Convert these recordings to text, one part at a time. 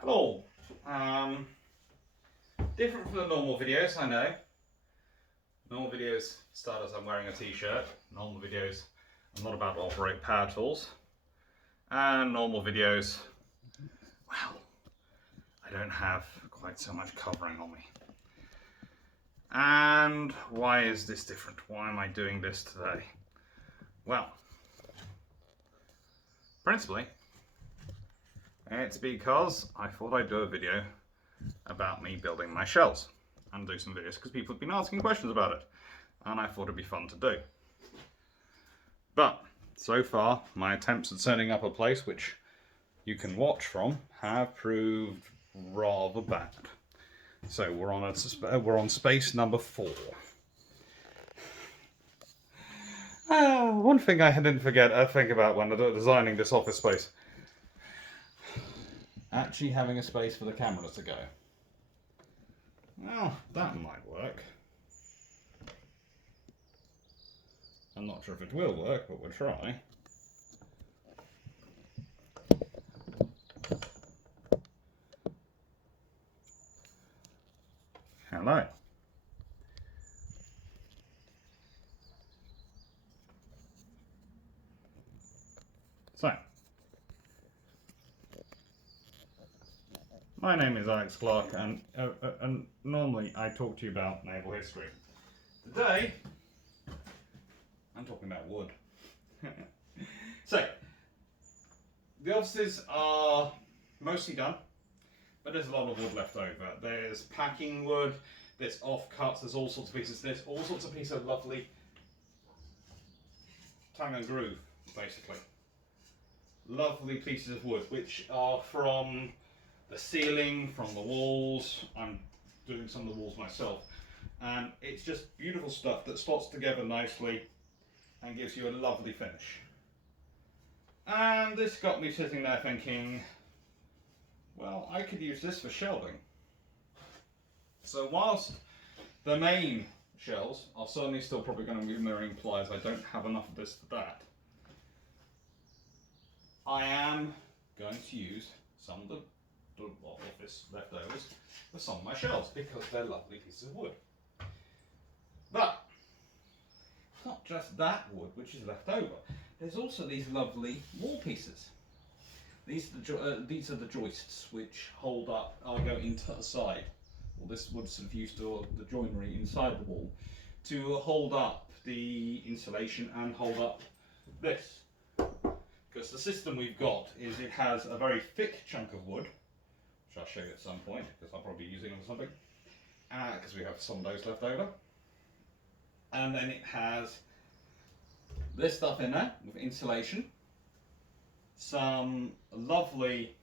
Hello. Um, Different from the normal videos, I know. Normal videos start as I'm wearing a t-shirt. Normal videos, I'm not about to operate power tools. And normal videos, well, I don't have quite so much covering on me. And why is this different? Why am I doing this today? Well, principally, it's because I thought I'd do a video about me building my shells and do some videos because people have been asking questions about it and I thought it'd be fun to do. But so far my attempts at setting up a place which you can watch from have proved rather bad. So we're on space number 4. One thing I didn't think about when designing this office space. Actually having a space for the cameras to go. Well, that might work. I'm not sure if it will work, but we'll try. Hello. So, my name is Alex Clark, and normally I talk to you about naval history. Today, I'm talking about wood. So, the offices are mostly done, but there's a lot of wood left over. There's packing wood, there's offcuts, there's all sorts of pieces. There's all sorts of pieces of lovely tongue and groove, basically. Lovely pieces of wood, which are from the ceiling, from the walls. I'm doing some of the walls myself. And it's just beautiful stuff that slots together nicely and gives you a lovely finish. And this got me sitting there thinking, well, I could use this for shelving. So whilst the main shells are certainly still probably going to be mirroring pliers, I don't have enough of this for that. I am going to use some of the office leftovers for some of my shelves because they're lovely pieces of wood. But it's not just that wood which is left over. There's also these lovely wall pieces. These are the joists which hold up, I'll go into the side. Well, this wood sort of used to the joinery inside the wall to hold up the insulation and hold up this. Because the system we've got is it has a very thick chunk of wood, which I'll show you at some point because I'll probably be using it for something, because we have some of those left over. And then it has this stuff in there with insulation, some lovely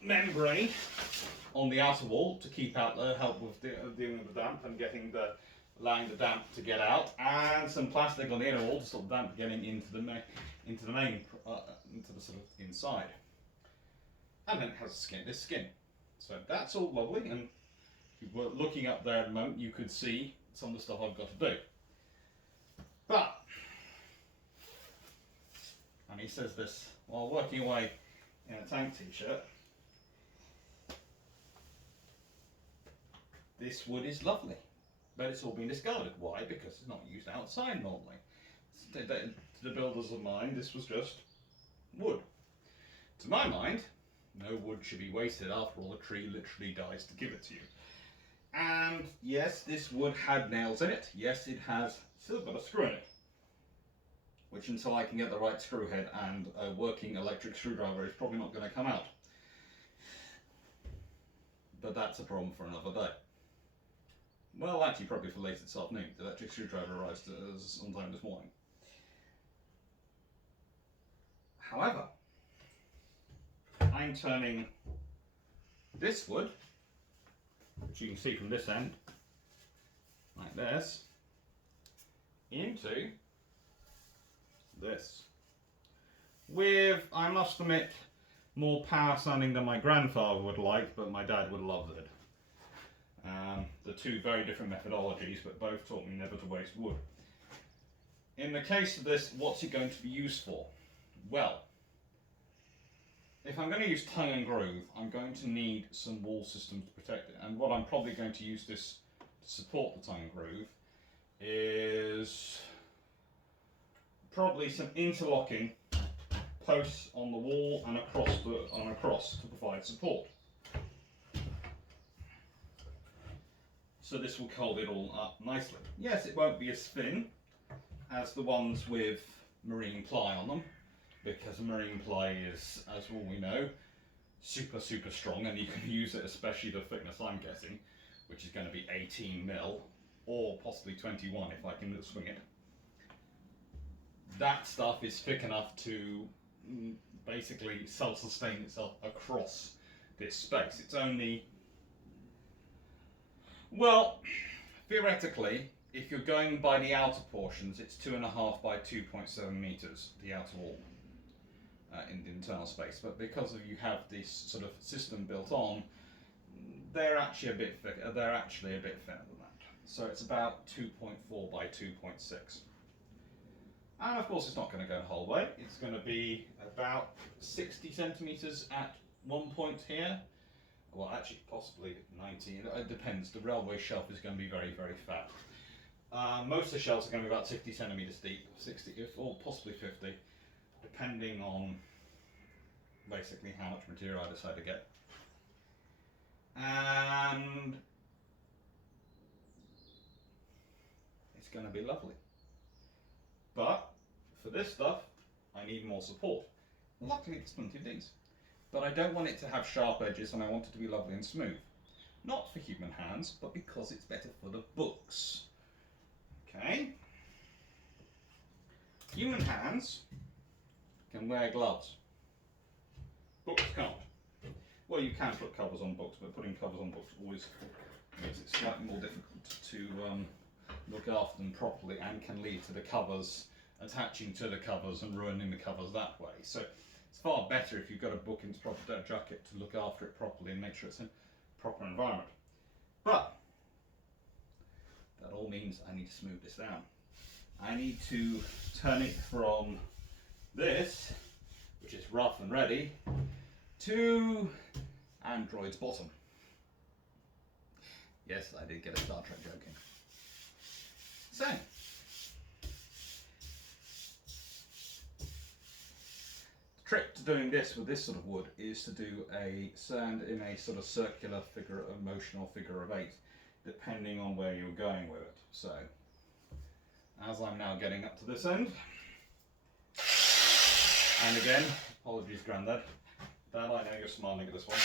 membrane on the outer wall to keep out help with dealing with the damp and allowing the damp to get out, and some plastic on the inner wall to stop damp getting into the sort of inside. And then it has this skin. So that's all lovely, and if you were looking up there at the moment, you could see some of the stuff I've got to do. But, and he says this while working away in a tank t-shirt, this wood is lovely, but it's all been discarded. Why? Because it's not used outside normally. To the builders of mine, this was just wood. To my mind, no wood should be wasted. After all, a tree literally dies to give it to you. And yes, this wood had nails in it. Yes, it has still got a screw in it, which until I can get the right screw head and a working electric screwdriver is probably not going to come out. But that's a problem for another day. Well, actually, probably for later this afternoon. The electric screwdriver arrives sometime this morning. However, I'm turning this wood, which you can see from this end, like this, into this. With, I must admit, more power sounding than my grandfather would like, but my dad would love it. The two very different methodologies, but both taught me never to waste wood. In the case of this, what's it going to be used for? Well, if I'm going to use tongue and groove, I'm going to need some wall systems to protect it. And what I'm probably going to use this to support the tongue and groove is probably some interlocking posts on the wall and across to provide support. So this will hold it all up nicely. Yes, it won't be as thin as the ones with marine ply on them, because marine ply is, as all we know, super strong, and you can use it, especially the thickness I'm getting, which is going to be 18 mil or possibly 21 if I can swing it. That stuff is thick enough to basically self-sustain itself across this space. It's only, well, theoretically, if you're going by the outer portions, it's 2.5 by 2.7 meters, the outer wall in the internal space. But because you have this sort of system built on, they're actually a bit thicker. They're actually a bit thinner than that. So it's about 2.4 by 2.6. And of course, it's not going to go the whole way. It's going to be about 60 centimeters at one point here. Well, actually, possibly 90. It depends. The railway shelf is going to be very fat. Most of the shelves are going to be about 60 centimeters deep, 60 or possibly 50, depending on basically how much material I decide to get. And it's going to be lovely. But for this stuff, I need more support. Luckily, there's plenty of these. But I don't want it to have sharp edges, and I want it to be lovely and smooth. Not for human hands, but because it's better for the books. Okay? Human hands can wear gloves. Books can't. Well, you can put covers on books, but putting covers on books always makes it slightly more difficult to look after them properly, and can lead to the covers attaching to the covers and ruining the covers that way. So it's far better if you've got a book in its proper jacket to look after it properly and make sure it's in a proper environment. But that all means I need to smooth this down. I need to turn it from this, which is rough and ready, to Android's bottom. Yes, I did get a Star Trek joke in. So, the trick to doing this with this sort of wood is to do a sand in a sort of circular figure of motion or figure of 8, depending on where you're going with it. So, as I'm now getting up to this end, and again, apologies Grandad, Dad, I know you're smiling at this one.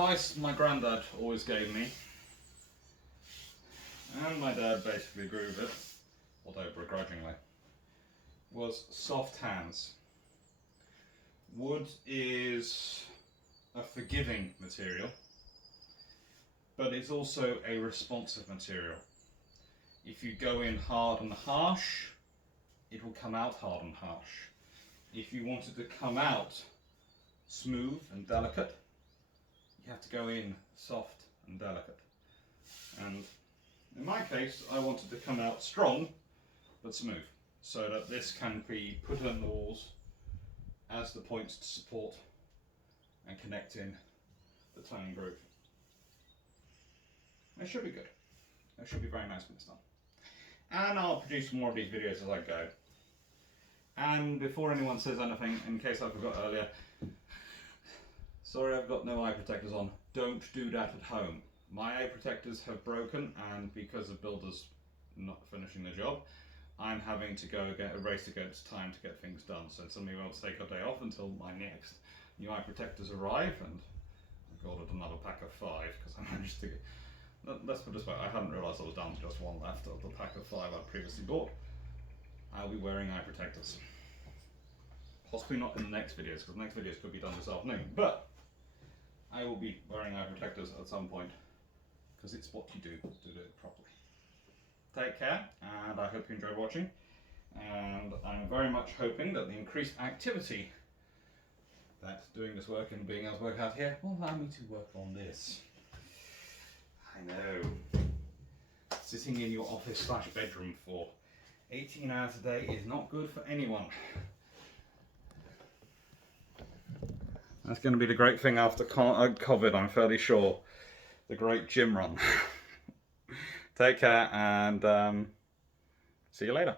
advice my granddad always gave me, and my dad basically agreed with it, although begrudgingly, was soft hands. Wood is a forgiving material, but it's also a responsive material. If you go in hard and harsh, it will come out hard and harsh. If you want it to come out smooth and delicate, you have to go in soft and delicate. And in my case, I wanted to come out strong but smooth, so that this can be put on the walls as the points to support and connect in the turning groove. It should be good. It should be very nice when it's done. And I'll produce more of these videos as I go. And before anyone says anything, in case I forgot earlier, sorry I've got no eye protectors on. Don't do that at home. My eye protectors have broken, and because of builders not finishing the job, I'm having to go get a race against time to get things done. So somebody will take a day off until my next new eye protectors arrive, and I've ordered another pack of 5 because I managed to get, let's put it this way, I hadn't realised I was down to just one left of the pack of 5 I'd previously bought. I'll be wearing eye protectors. Possibly not in the next videos, because the next videos could be done this afternoon, but I will be wearing eye protectors at some point, because it's what you do to do it properly. Take care, and I hope you enjoyed watching, and I'm very much hoping that the increased activity that doing this work and being able to work out here will allow me to work on this. I know, sitting in your office/bedroom for 18 hours a day is not good for anyone. That's going to be the great thing after COVID, I'm fairly sure. The great gym run. Take care, and see you later.